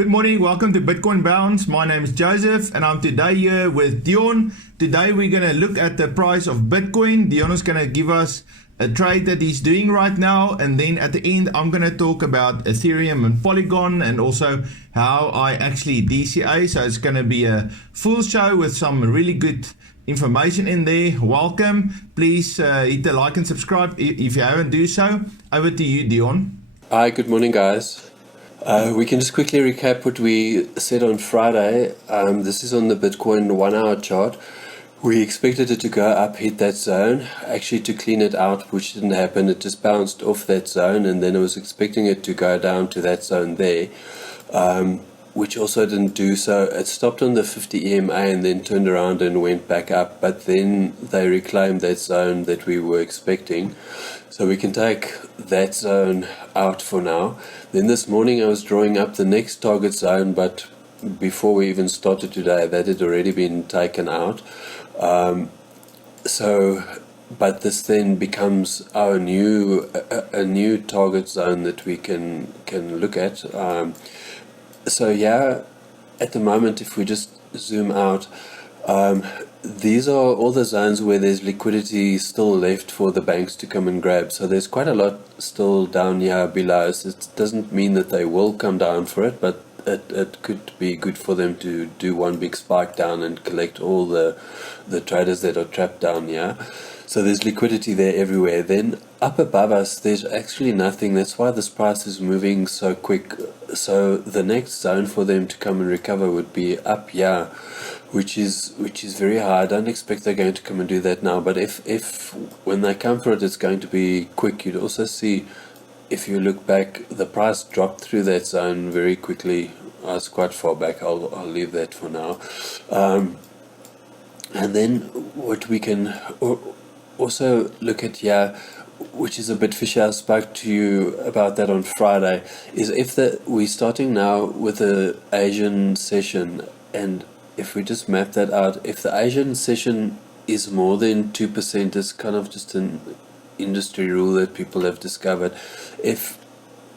Good morning. Welcome to Bitcoin Bounce. My name is Joseph and I'm today here with Dion. Today we're going to look at the price of Bitcoin. Dion is going to give us a trade that he's doing right now, and then at the end I'm going to talk about Ethereum and Polygon and also how I actually DCA. So it's going to be a full show with some really good information in there. Welcome. Please hit the like and subscribe if you haven't do so. Over to you, Dion. Hi, good morning, guys. We can just quickly recap what we said on Friday. This is on the Bitcoin 1 hour chart. We expected it to go up, hit that zone, actually to clean it out, which didn't happen. It just bounced off that zone, and then I was expecting it to go down to that zone there, which also didn't do so. It stopped on the 50 EMA and then turned around and went back up, but then they reclaimed that zone that we were expecting. So we can take that zone out for now. Then this morning I was drawing up the next target zone, but before we even started today, that had already been taken out. But this then becomes our new target zone that we can look at. So yeah, at the moment, if we just zoom out, these are all the zones where there's liquidity still left for the banks to come and grab. So there's quite a lot still down here below. So it doesn't mean that they will come down for it, but it could be good for them to do one big spike down and collect all the traders that are trapped down here. So there's liquidity there everywhere. Then up above us, there's actually nothing. That's why this price is moving so quick. So the next zone for them to come and recover would be up here, which is very high. I don't expect they're going to come and do that now. But if when they come for it, it's going to be quick. You'd also see, if you look back, the price dropped through that zone very quickly. It's quite far back. I'll leave that for now. And then what we can also look at here, which is a bit fishy, I spoke to you about that on Friday, is if we're starting now with the Asian session, and if we just map that out, if the Asian session is more than 2%, it's kind of just an industry rule that people have discovered. If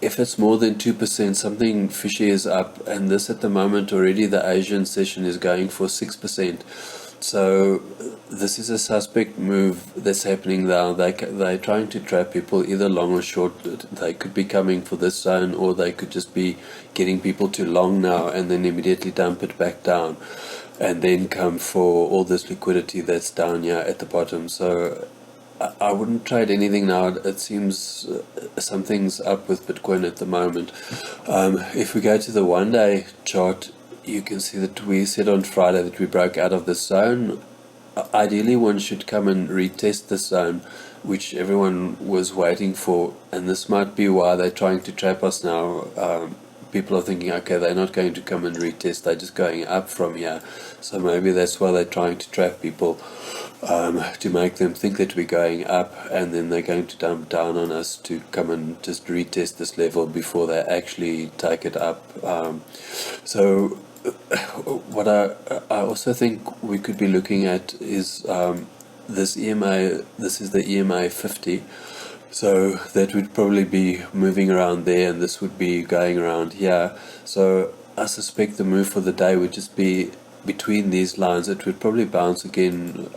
it's more than 2%, something fishy is up, and this at the moment already the Asian session is going for 6%. So this is a suspect move that's happening now. They're trying to trap people either long or short. They could be coming for this zone, or they could just be getting people to long now and then immediately dump it back down and then come for all this liquidity that's down here at the bottom. So I wouldn't trade anything now. It seems something's up with Bitcoin at the moment. If we go to the 1 day chart, you can see that we said on Friday that we broke out of the zone. Ideally, one should come and retest the zone, which everyone was waiting for, and this might be why they're trying to trap us now. People are thinking, okay, they're not going to come and retest, they're just going up from here. So maybe that's why they're trying to trap people, to make them think that we're going up, and then they're going to dump down on us to come and just retest this level before they actually take it up. So what I also think we could be looking at is this EMA. This is the EMA 50. So that would probably be moving around there, and this would be going around here. So I suspect the move for the day would just be between these lines. It would probably bounce again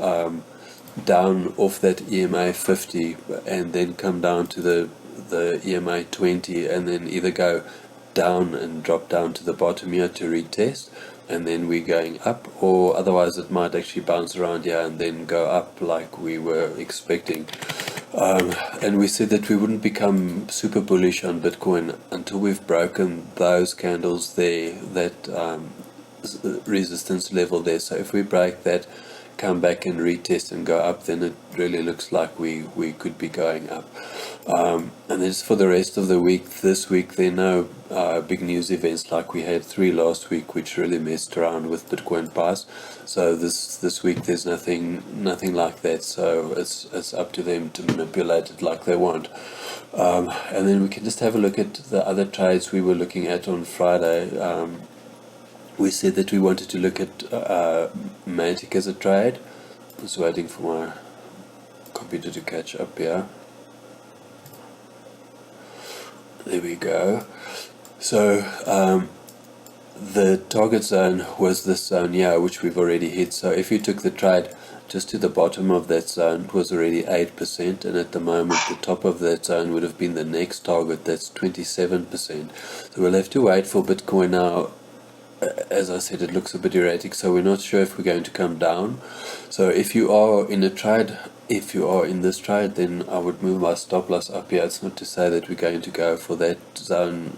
down off that EMA 50 and then come down to the EMA 20, and then either go down and drop down to the bottom here to retest, and then we're going up, or otherwise it might actually bounce around here and then go up like we were expecting. And we said that we wouldn't become super bullish on Bitcoin until we've broken those candles there, that resistance level there. So if we break that, come back and retest and go up, then it really looks like we could be going up. And then for the rest of the week, this week there are no big news events like we had 3 last week, which really messed around with Bitcoin price. So this week there's nothing like that. So it's up to them to manipulate it like they want. And then we can just have a look at the other trades we were looking at on Friday. We said that we wanted to look at Mantic as a trade. I was waiting for my computer to catch up here. There we go. So the target zone was this zone here, which we've already hit. So if you took the trade just to the bottom of that zone, it was already 8%, and at the moment the top of that zone would have been the next target, that's 27%. So we'll have to wait for Bitcoin now. As I said, it looks a bit erratic, so we're not sure if we're going to come down. So if you are in a trade, if you are in this trade, then I would move my stop loss up here. It's not to say that we're going to go for that zone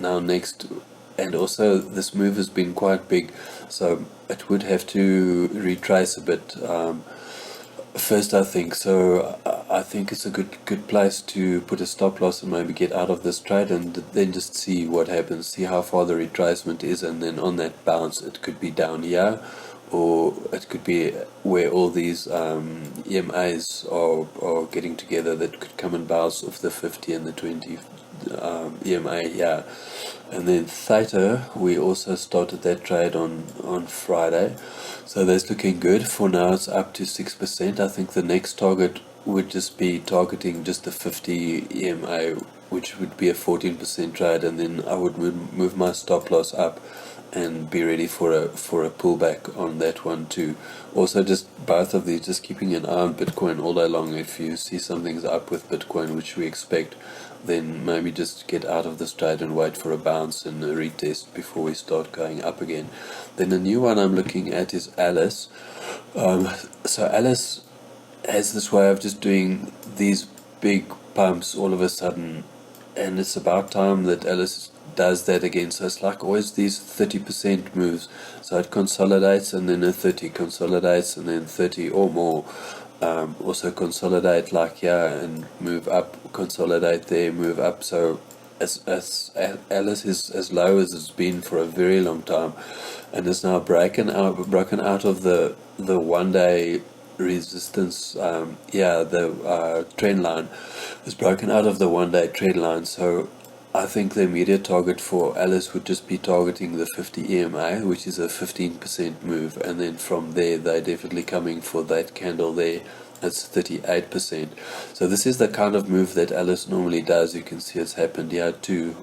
now next. And also this move has been quite big, so it would have to retrace a bit first, I think. So I think it's a good place to put a stop loss and maybe get out of this trade, and then just see what happens, see how far the retracement is, and then on that bounce it could be down here, or it could be where all these EMAs are getting together, that could come and bounce off the 50 and the 20 EMA, yeah. And then Theta, we also started that trade on Friday, so that's looking good. For now it's up to 6%. I think the next target would just be targeting just the 50 EMA, which would be a 14% trade, and then I would move my stop loss up and be ready for a pullback on that one too. Also, just both of these, just keeping an eye on Bitcoin all day long. If you see something's up with Bitcoin, which we expect, then maybe just get out of this trade and wait for a bounce and a retest before we start going up again. Then the new one I'm looking at is Alice. So Alice has this way of just doing these big pumps all of a sudden, and it's about time that Alice does that again. So it's like always these 30% moves. So it consolidates, and then a 30 consolidates, and then 30 or more. Also consolidate like here and move up, consolidate there, move up. So as Alice is as low as it's been for a very long time, and is now broken out of the 1 day resistance. The trend line is broken out of the 1 day trend line. So I think the immediate target for Alice would just be targeting the 50 EMA, which is a 15% move, and then from there they're definitely coming for that candle there. That's 38%. So this is the kind of move that Alice normally does. You can see it's happened here too.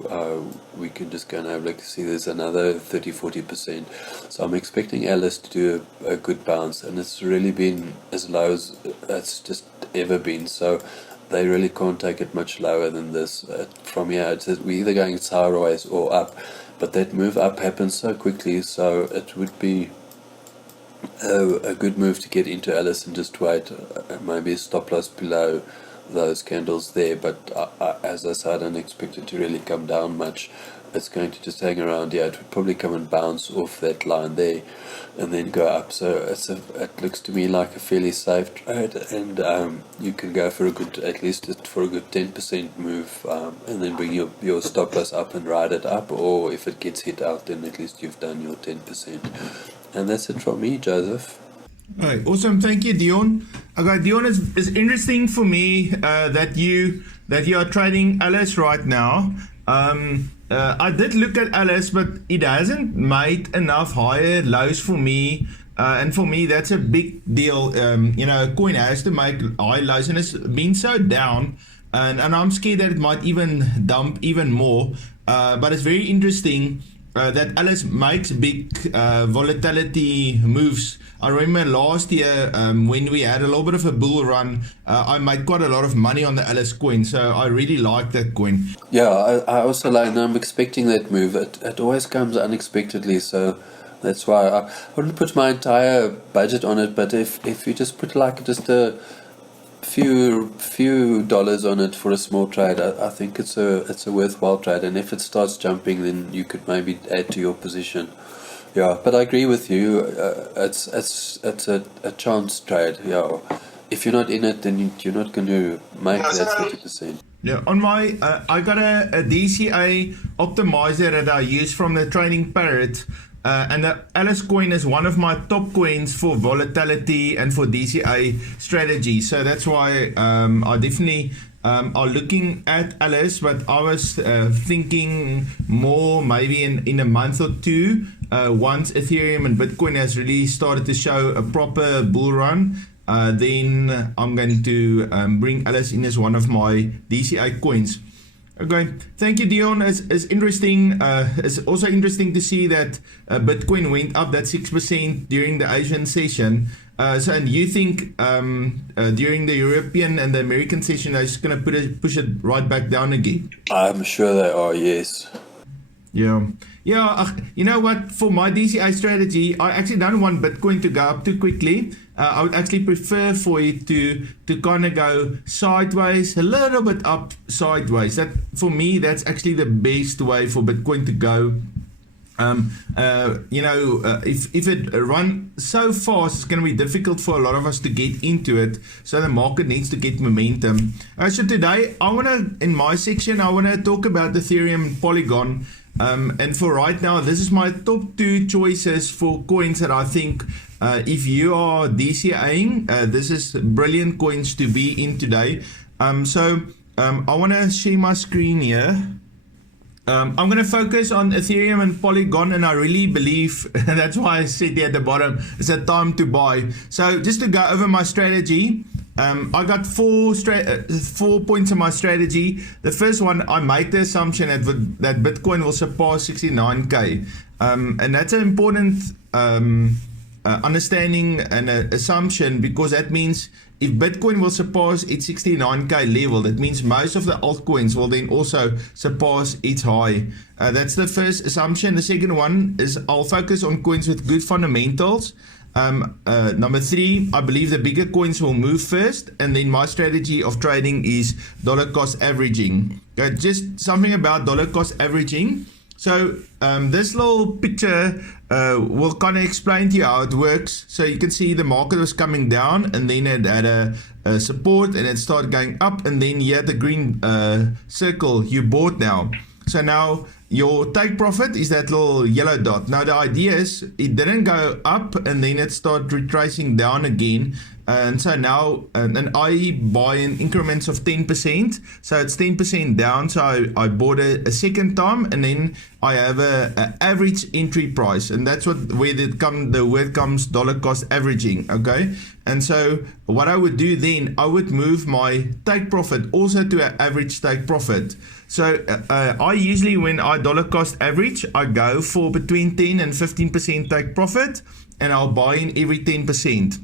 We can just go and have a look to see there's another 30-40%. So I'm expecting Alice to do a good bounce, and it's really been as low as it's just ever been. So they really can't take it much lower than this. From here, we're either going sideways or up, but that move up happens so quickly, so it would be a good move to get into Alice and just wait, maybe a stop loss below those candles there. But as I said, I don't expect it to really come down much. It's going to just hang around here. It would probably come and bounce off that line there and then go up. So it looks to me like a fairly safe trade, and you can go for at least for a good 10% move, and then bring your stop loss up and ride it up, or if it gets hit out, then at least you've done your 10%. And that's it from me, Joseph. Alright, awesome. Thank you, Dion. Okay, Dion, it's interesting for me that you are trading Alice right now. I did look at Alice, but it hasn't made enough higher lows for me, and for me that's a big deal. A coin has to make high lows, and it's been so down, and I'm scared that it might even dump even more. But it's very interesting that Alice makes big volatility moves. I remember last year when we had a little bit of a bull run, I made quite a lot of money on the Alice coin, so I really like that coin. Yeah, I also like, and I'm expecting that move. It always comes unexpectedly, so that's why I wouldn't put my entire budget on it. But if you just put like just a few dollars on it for a small trade, I think it's a worthwhile trade. And if it starts jumping, then you could maybe add to your position. Yeah, but I agree with you. It's a chance trade. Yeah, if you're not in it, then you're not going to make that 30%. Yeah, on my I got a DCA optimizer that I use from the Trading Parrot, and the Alice coin is one of my top coins for volatility and for DCA strategy. So that's why I definitely are looking at Alice, but I was thinking more maybe in a month or two, once Ethereum and Bitcoin has really started to show a proper bull run, then I'm going to bring Alice in as one of my DCA coins. Okay, thank you, Dion. It's interesting. It's also interesting to see that Bitcoin went up that 6% during the Asian session. So, and you think during the European and the American session, they're just going to push it right back down again? I'm sure they are, yes. Yeah. Yeah, you know what? For my DCA strategy, I actually don't want Bitcoin to go up too quickly. I would actually prefer for it to kind of go sideways, a little bit up sideways. That for me, that's actually the best way for Bitcoin to go. If it runs so fast, it's going to be difficult for a lot of us to get into it. So the market needs to get momentum. So today, in my section, I want to talk about Ethereum and Polygon. And for right now, this is my top 2 choices for coins that I think if you are DCAing, this is brilliant coins to be in today. I want to share my screen here. I'm going to focus on Ethereum and Polygon, and I really believe, that's why I said there at the bottom, it's a time to buy. So just to go over my strategy, I got 4 points of my strategy. The first one, I make the assumption that Bitcoin will surpass 69K. And that's an important understanding and assumption, because that means if Bitcoin will surpass its 69K level, that means most of the altcoins will then also surpass its high. That's the first assumption. The second one is I'll focus on coins with good fundamentals. Number 3, I believe the bigger coins will move first, and then my strategy of trading is dollar cost averaging. Okay, just something about dollar cost averaging. So this little picture will kind of explain to you how it works. So you can see the market was coming down, and then it had a support, and it started going up, and then you had the green circle you bought now. So now your take profit is that little yellow dot. Now the idea is it didn't go up and then it started retracing down again. And so now, and I buy in increments of 10%. So it's 10% down. So I bought a second time, and then I have a average entry price. And that's where the word comes, dollar cost averaging. Okay. And so what I would do then, I would move my take profit also to an average take profit. So I usually, when I dollar cost average, I go for between 10 and 15% take profit, and I'll buy in every 10%.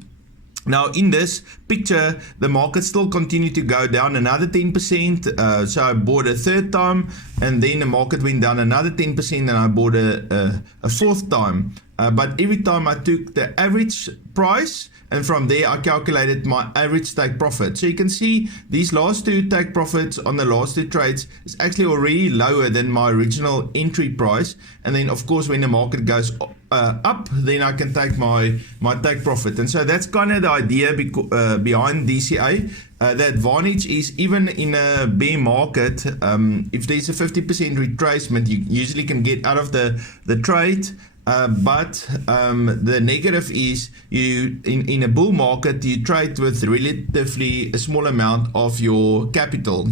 Now in this picture, the market still continued to go down another 10%. So I bought a third time, and then the market went down another 10%, and I bought a fourth time. But every time I took the average price, and from there I calculated my average take profit. So you can see these last 2 take profits on the last 2 trades is actually already lower than my original entry price. And then of course when the market goes up, then I can take my take profit. And so that's kind of the idea behind DCA. The advantage is even in a bear market, if there's a 50% retracement, you usually can get out of the trade. But the negative is you in a bull market, you trade with relatively a small amount of your capital,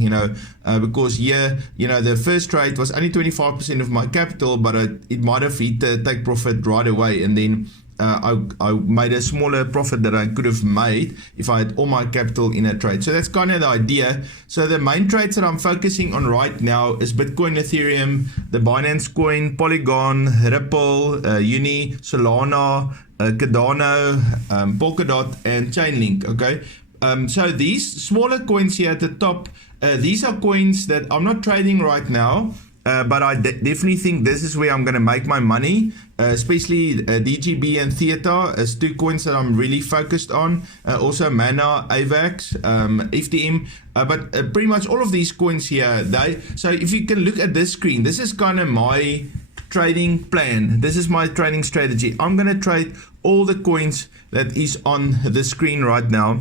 because here, the first trade was only 25% of my capital, but it might have hit the take profit right away, and then I made a smaller profit that I could have made if I had all my capital in a trade. So that's kind of the idea. So the main trades that I'm focusing on right now is Bitcoin, Ethereum, the Binance Coin, Polygon, Ripple, Uni, Solana, Cardano, Polkadot, and Chainlink. Okay. So these smaller coins here at the top, these are coins that I'm not trading right now. But I definitely think this is where I'm going to make my money, especially DGB and Theta as 2 coins that I'm really focused on. Also Mana, AVAX, FTM, but pretty much all of these coins here. So if you can look at this screen, this is kind of my trading plan. This is my trading strategy. I'm going to trade all the coins that is on the screen right now.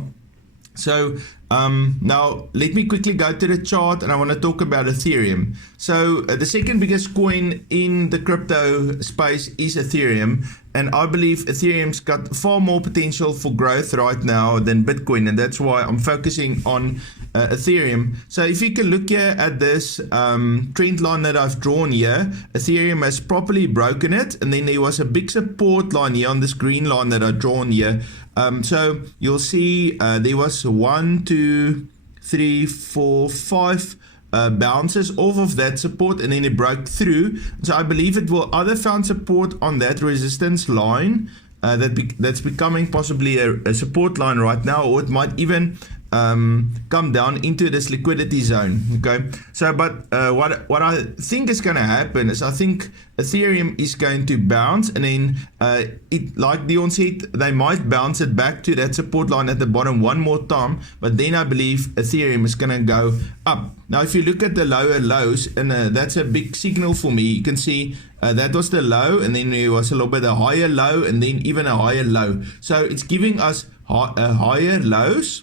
So now let me quickly go to the chart, and I want to talk about Ethereum. So the second biggest coin in the crypto space is Ethereum, and I believe Ethereum's got far more potential for growth right now than Bitcoin, and that's why I'm focusing on Ethereum. So if you can look here at this trend line that I've drawn here, Ethereum has properly broken it, and then there was a big support line here on this green line that I've drawn here. So you'll see there was 1, 2, 3, 4, 5 bounces off of that support and then it broke through. So I believe it will either found support on that resistance line that's becoming possibly a support line right now, or it might even come down into this liquidity zone. Okay, so but what I think is going to happen is I think Ethereum is going to bounce, and then it, like Dion said, they might bounce it back to that support line at the bottom one more time, but then I believe Ethereum is going to go up. Now if you look at the lower lows, and that's a big signal for me, you can see that was the low, and then there was a little bit a higher low, and then even a higher low. So it's giving us higher lows,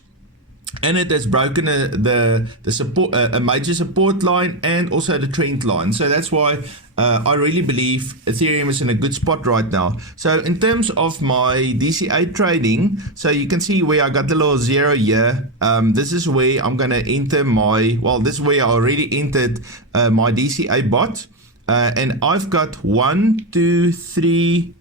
and it has broken the support, a major support line, and also the trend line. So that's why I really believe Ethereum is in a good spot right now. So in terms of my DCA trading, so you can see where I got the little zero here. This is where I'm going to enter my, well, this is where I already entered my DCA bot. And I've got 1, 2, 3.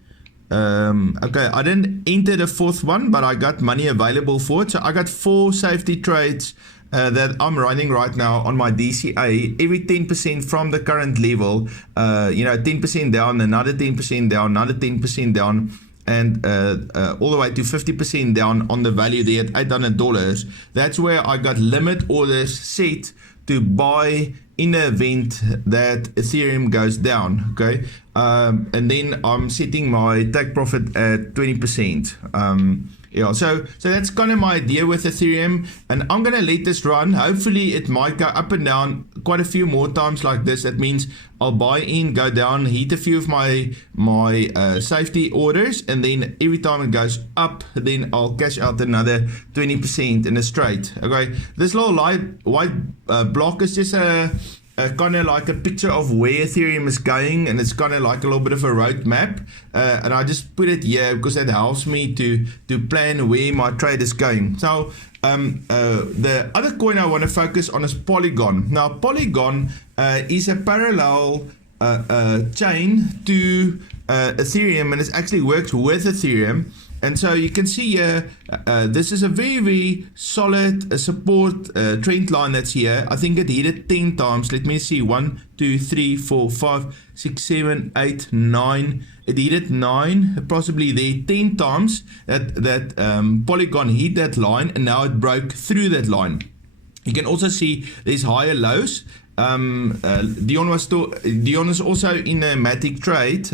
Okay, I didn't enter the fourth one, but I got money available for it. So I got 4 safety trades that I'm running right now on my DCA. Every 10% from the current level, 10% down, another 10% down, another 10% down, and all the way to 50% down on the value there at $800. That's where I got limit orders set to buy in the event that Ethereum goes down. Okay, and then I'm setting my take profit at 20%. Yeah, so that's kind of my idea with Ethereum, and I'm gonna let this run. Hopefully it might go up and down quite a few more times like this. That means I'll buy in, go down, hit a few of my safety orders, and then every time it goes up, then I'll cash out another 20% in a straight. Okay, this little white block is just a kind of like a picture of where Ethereum is going, and it's kind of like a little bit of a roadmap, and I just put it here because that helps me to plan where my trade is going. So the other coin I want to focus on is Polygon. Now Polygon is a parallel chain to Ethereum, and it actually works with Ethereum. And so you can see here, this is a very, very solid support trend line that's here. I think it hit it 10 times. Let me see, 1, 2, 3, 4, 5, 6, 7, 8, 9. It hit it 9, possibly there 10 times that Polygon hit that line, and now it broke through that line. You can also see there's higher lows. Dion is also in a Matic trade,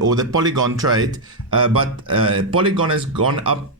or the Polygon trade, but Polygon has gone up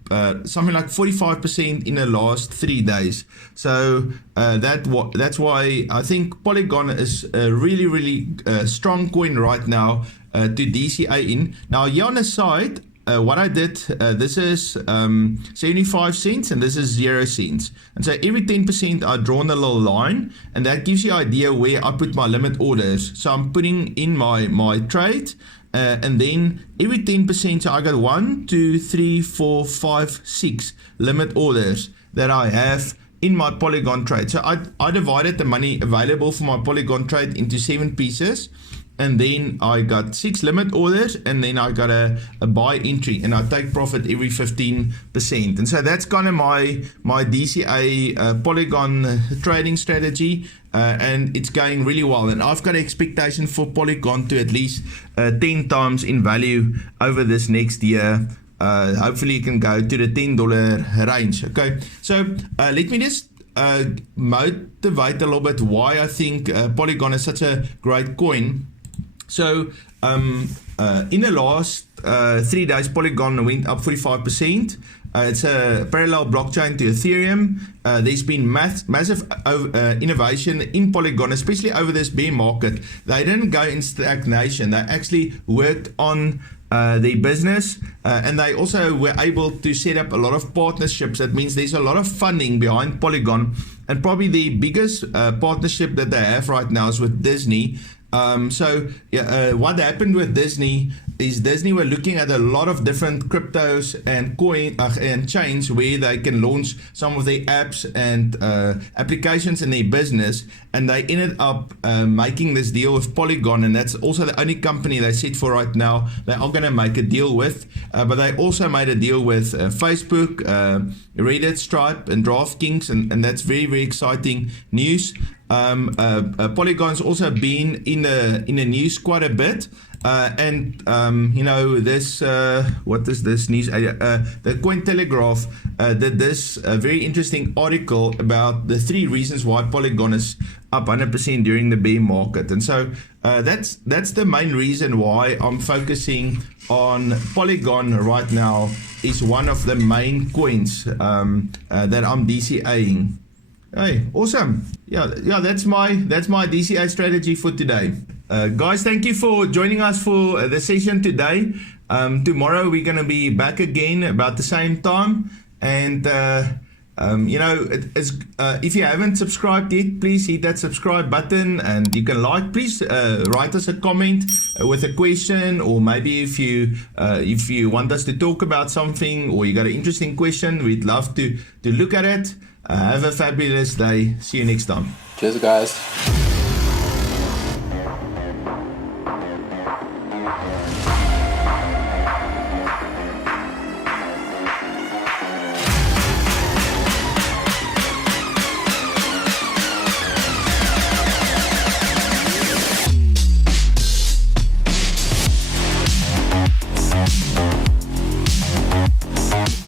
something like 45% in the last 3 days. So that's why I think Polygon is a really, really strong coin right now to DCA in. Now here on the side, what I did, this is 75 cents and this is 0 cents. And so every 10% I've drawn a little line, and that gives you an idea where I put my limit orders. So I'm putting in my trade, and then every 10%, so I got 1, 2, 3, 4, 5, 6 limit orders that I have in my Polygon trade. So I divided the money available for my Polygon trade into 7 pieces. And then I got 6 limit orders, and then I got a buy entry, and I take profit every 15%. And so that's kind of my DCA Polygon trading strategy, and it's going really well. And I've got an expectation for Polygon to at least 10 times in value over this next year. Hopefully you can go to the $10 range. Okay, so let me just motivate a little bit why I think Polygon is such a great coin. So in the last 3 days, Polygon went up 45%. It's a parallel blockchain to Ethereum. There's been massive innovation in Polygon, especially over this bear market. They didn't go in stagnation. They actually worked on their business, and they also were able to set up a lot of partnerships. That means there's a lot of funding behind Polygon, and probably the biggest partnership that they have right now is with Disney. What happened with Disney is Disney were looking at a lot of different cryptos and and chains where they can launch some of their apps and applications in their business, and they ended up making this deal with Polygon, and that's also the only company they set for right now they are going to make a deal with. But they also made a deal with Facebook, Reddit, Stripe, and DraftKings, and that's very, very exciting news. Polygon's also been in the news quite a bit. You know, this, what is this news? The Cointelegraph did this very interesting article about the 3 reasons why Polygon is up 100% during the bear market. And so that's the main reason why I'm focusing on Polygon right now. Is one of the main coins that I'm DCAing. Hey, awesome. Yeah, that's my DCA strategy for today. Guys, thank you for joining us for the session today. Tomorrow we're going to be back again about the same time. And, you know, if you haven't subscribed yet, please hit that subscribe button and you can like. Please write us a comment with a question, or maybe if you want us to talk about something or you got an interesting question, we'd love to look at it. Have a fabulous day. See you next time. Cheers, guys.